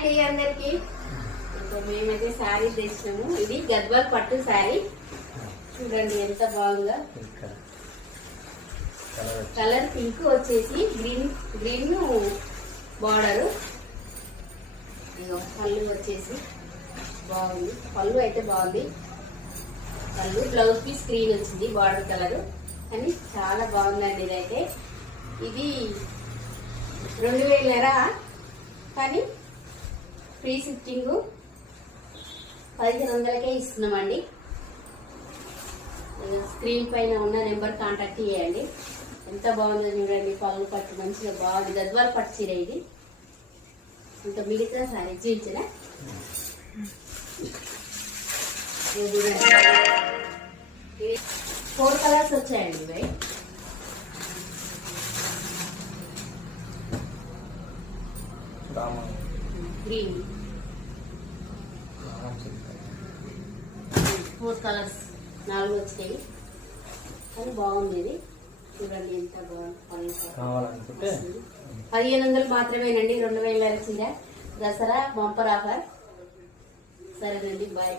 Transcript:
అండి అందరికి. ఇంకా మేమైతే శారీ తెచ్చినాము. ఇది గద్వాల్ పట్టు శారీ. చూడండి ఎంత బాగుందో. కలర్ పింక్ వచ్చేసి గ్రీన్ గ్రీన్ బార్డరు. పళ్ళు వచ్చేసి బాగుంది. పళ్ళు అయితే బాగుంది. పళ్ళు బ్లౌజ్ పీస్ గ్రీన్ వచ్చింది బార్డర్ కలర్. కానీ చాలా బాగుందండి ఇదైతే. ఇది రెండు వేలన్నర కానీ ఫ్రీ షిఫ్టింగ్ పదిహేను వందలకే ఇస్తున్నామండి. స్క్రీన్ పైన ఉన్న నెంబర్ కాంటాక్ట్ చేయండి. ఎంత బాగుందో చూడండి పళ్ళు పట్టు మంచిగా బాగుంది. గద్వాల పట్టు చీర ఇది. ఇంత మిగతా సారీ చూపించిన ఫోర్ కలర్స్ వచ్చాయండి ఇవి. రామ గ్రీన్ ఫోర్ కలర్స్ నాలుగు వచ్చాయి. కానీ బాగుంది ఇది చూడండి ఎంత బాగుంది పదిహేను వందలు మాత్రమేనండి. రెండు వేల వచ్చిందా దసరా బంపర్ ఆఫర్ సరేనండి బాయ్